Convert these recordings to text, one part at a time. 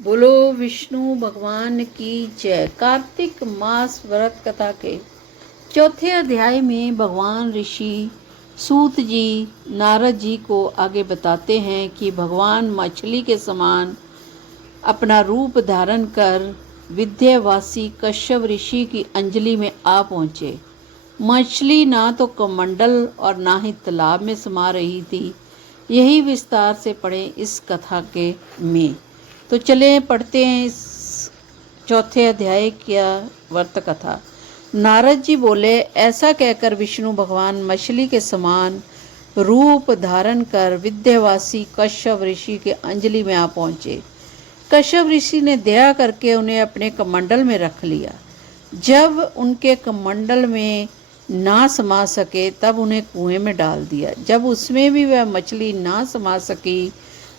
बोलो विष्णु भगवान की जय। कार्तिक मास व्रत कथा के चौथे अध्याय में भगवान ऋषि सूत जी नारद जी को आगे बताते हैं कि भगवान मछली के समान अपना रूप धारण कर विंध्यवासी कश्यप ऋषि की अंजलि में आ पहुँचे। मछली ना तो कमंडल और ना ही तालाब में समा रही थी। यही विस्तार से पढ़ें इस कथा के में। तो चले पढ़ते हैं इस चौथे अध्याय की व्रत कथा। नारद जी बोले, ऐसा कहकर विष्णु भगवान मछली के समान रूप धारण कर विंध्यवासी कश्यप ऋषि के अंजलि में आ पहुँचे। कश्यप ऋषि ने दया करके उन्हें अपने कमंडल में रख लिया। जब उनके कमंडल में ना समा सके तब उन्हें कुएं में डाल दिया। जब उसमें भी वह मछली ना समा सकी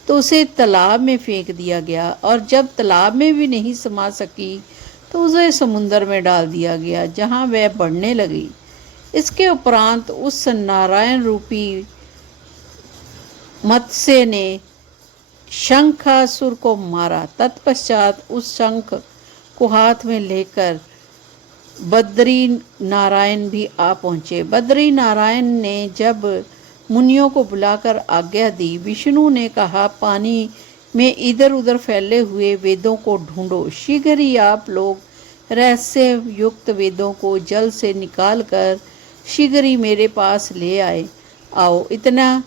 तो उसे तालाब में फेंक दिया गया, और जब तालाब में भी नहीं समा सकी तो उसे समुद्र में डाल दिया गया, जहाँ वह बढ़ने लगी। इसके उपरांत उस नारायण रूपी मत्स्य ने शंखासुर को मारा। तत्पश्चात उस शंख को हाथ में लेकर बद्री नारायण भी आ पहुँचे। बद्री नारायण ने जब मुनियों को बुलाकर आज्ञा दी, विष्णु ने कहा, पानी में इधर उधर फैले हुए वेदों को ढूंढो। शीघ्र ही आप लोग रहस्य युक्त वेदों को जल से निकाल कर शीघ्र ही मेरे पास ले आओ। इतना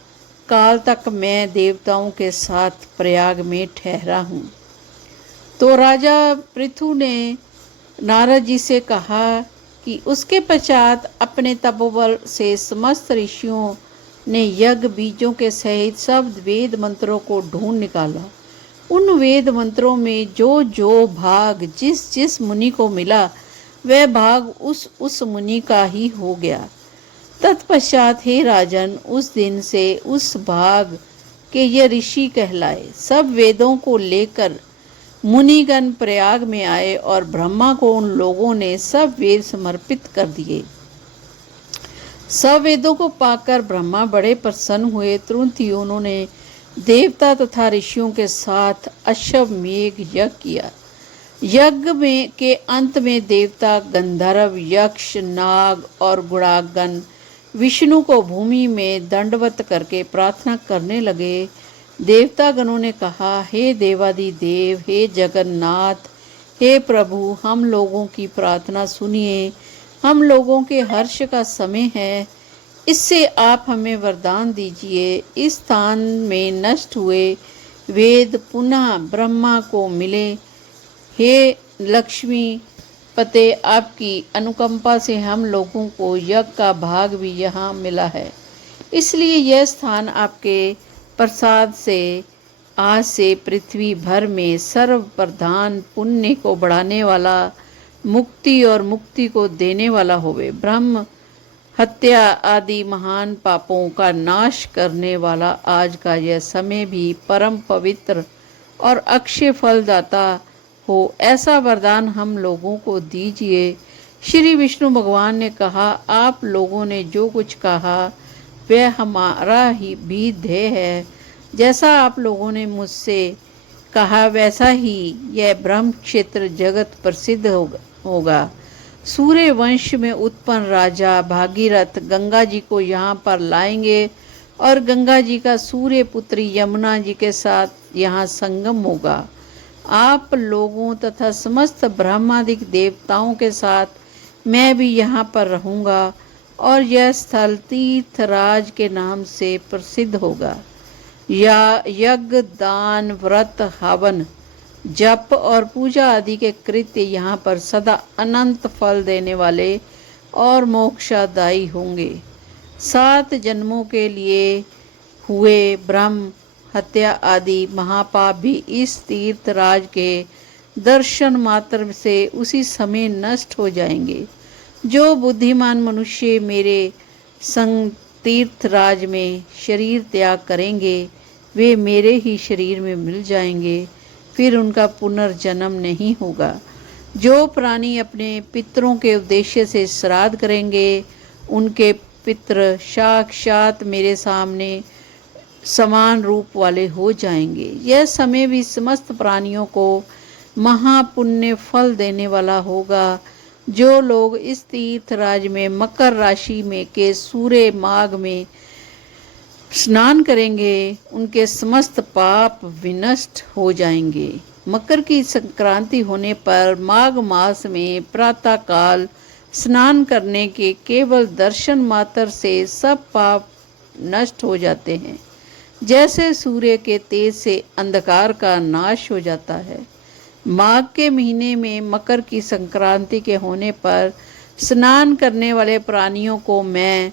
काल तक मैं देवताओं के साथ प्रयाग में ठहरा हूँ। तो राजा पृथु ने नारद जी से कहा कि उसके पश्चात अपने तपोबल से समस्त ऋषियों ने यज्ञ बीजों के सहित सब वेद मंत्रों को ढूंढ निकाला। उन वेद मंत्रों में जो जो भाग जिस जिस मुनि को मिला वह भाग उस मुनि का ही हो गया। तत्पश्चात हे राजन, उस दिन से उस भाग के ये ऋषि कहलाए। सब वेदों को लेकर मुनिगण प्रयाग में आए और ब्रह्मा को उन लोगों ने सब वेद समर्पित कर दिए। सब वेदों को पाकर ब्रह्मा बड़े प्रसन्न हुए। तुरंत ही उन्होंने देवता तथा ऋषियों के साथ अश्वमेध यज्ञ किया। यज्ञ में के अंत में देवता, गंधर्व, यक्ष, नाग और गुणागण विष्णु को भूमि में दंडवत करके प्रार्थना करने लगे। देवता गणों ने कहा, हे देवादिदेव, हे जगन्नाथ, हे प्रभु, हम लोगों की प्रार्थना सुनिए। हम लोगों के हर्ष का समय है, इससे आप हमें वरदान दीजिए। इस स्थान में नष्ट हुए वेद पुनः ब्रह्मा को मिले। हे लक्ष्मी पते, आपकी अनुकंपा से हम लोगों को यज्ञ का भाग भी यहाँ मिला है, इसलिए यह स्थान आपके प्रसाद से आज से पृथ्वी भर में सर्व प्रधान, पुण्य को बढ़ाने वाला, मुक्ति और मुक्ति को देने वाला होवे। ब्रह्म हत्या आदि महान पापों का नाश करने वाला आज का यह समय भी परम पवित्र और अक्षय फलदाता हो, ऐसा वरदान हम लोगों को दीजिए। श्री विष्णु भगवान ने कहा, आप लोगों ने जो कुछ कहा वह हमारा ही भी ध्येय है। जैसा आप लोगों ने मुझसे कहा वैसा ही यह ब्रह्म क्षेत्र जगत प्रसिद्ध होगा। सूर्य वंश में उत्पन्न राजा भागीरथ गंगा जी को यहाँ पर लाएंगे और गंगा जी का सूर्य पुत्री यमुना जी के साथ यहाँ संगम होगा। आप लोगों तथा समस्त ब्रह्मादिक देवताओं के साथ मैं भी यहाँ पर रहूँगा और यह स्थल तीर्थराज के नाम से प्रसिद्ध होगा। या यज्ञ, दान, व्रत, हवन, जप और पूजा आदि के कृत्य यहाँ पर सदा अनंत फल देने वाले और मोक्षदायी होंगे। 7 जन्मों के लिए हुए ब्रह्म हत्या आदि महापाप भी इस तीर्थराज के दर्शन मात्र से उसी समय नष्ट हो जाएंगे। जो बुद्धिमान मनुष्य मेरे संग तीर्थराज में शरीर त्याग करेंगे वे मेरे ही शरीर में मिल जाएंगे, फिर उनका पुनर्जन्म नहीं होगा। जो प्राणी अपने पितरों के उद्देश्य से श्राद्ध करेंगे उनके पितृ साक्षात मेरे सामने समान रूप वाले हो जाएंगे। यह समय भी समस्त प्राणियों को महापुण्य फल देने वाला होगा। जो लोग इस तीर्थ राज में मकर राशि में के सूर्य माघ में स्नान करेंगे उनके समस्त पाप विनष्ट हो जाएंगे। मकर की संक्रांति होने पर माघ मास में प्रातः काल स्नान करने के केवल दर्शन मात्र से सब पाप नष्ट हो जाते हैं। जैसे सूर्य के तेज से अंधकार का नाश हो जाता है। माघ के महीने में मकर की संक्रांति के होने पर स्नान करने वाले प्राणियों को मैं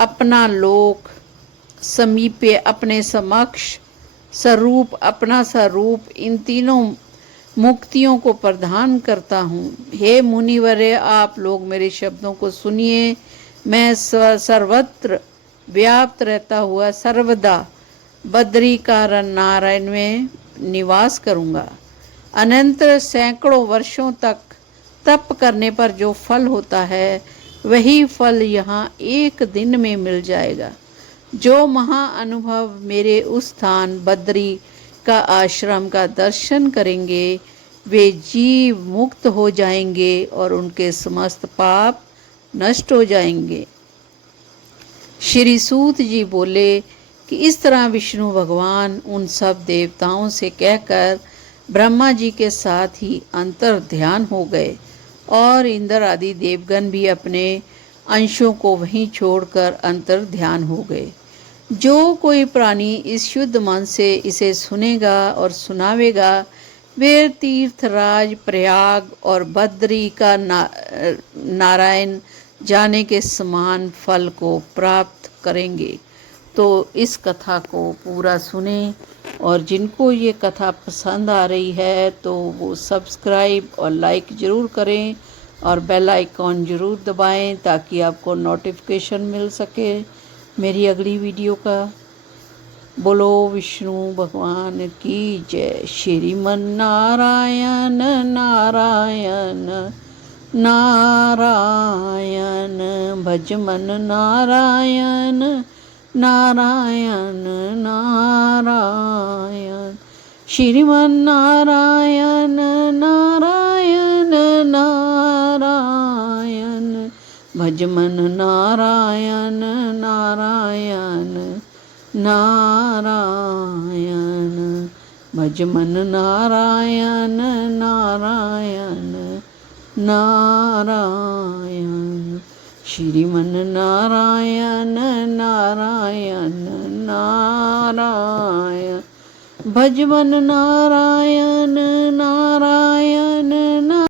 अपना लोक समीपे अपने समक्ष स्वरूप अपना स्वरूप इन तीनों मुक्तियों को प्रदान करता हूँ। हे मुनिवर्य, आप लोग मेरे शब्दों को सुनिए। मैं सर्वत्र व्याप्त रहता हुआ सर्वदा बद्री कारण नारायण में निवास करूँगा। अनंतर सैकड़ों वर्षों तक तप करने पर जो फल होता है वही फल यहाँ एक दिन में मिल जाएगा। जो महाअनुभव मेरे उस स्थान बद्री का आश्रम का दर्शन करेंगे वे जीव मुक्त हो जाएंगे और उनके समस्त पाप नष्ट हो जाएंगे। श्री सूत जी बोले कि इस तरह विष्णु भगवान उन सब देवताओं से कहकर ब्रह्मा जी के साथ ही अंतर ध्यान हो गए और इंद्र आदि देवगण भी अपने अंशों को वहीं छोड़कर अंतर ध्यान हो गए। जो कोई प्राणी इस शुद्ध मन से इसे सुनेगा और सुनावेगा वे तीर्थराज प्रयाग और बद्री का नारायण जाने के समान फल को प्राप्त करेंगे। तो इस कथा को पूरा सुने और जिनको ये कथा पसंद आ रही है तो वो सब्सक्राइब और लाइक ज़रूर करें और बेल आइकॉन ज़रूर दबाएं ताकि आपको नोटिफिकेशन मिल सके मेरी अगली वीडियो का। बोलो विष्णु भगवान की जय। श्रीमन नारायण नारायण नारायण भज मन नारायण नारायण नारायण। श्रीमन नारायण नारायण नारायण भज मन नारायण नारायण नारायण भज मन नारायण नारायण नारायण। श्रीमन नारायण नारायण नारायण भज मन नारायण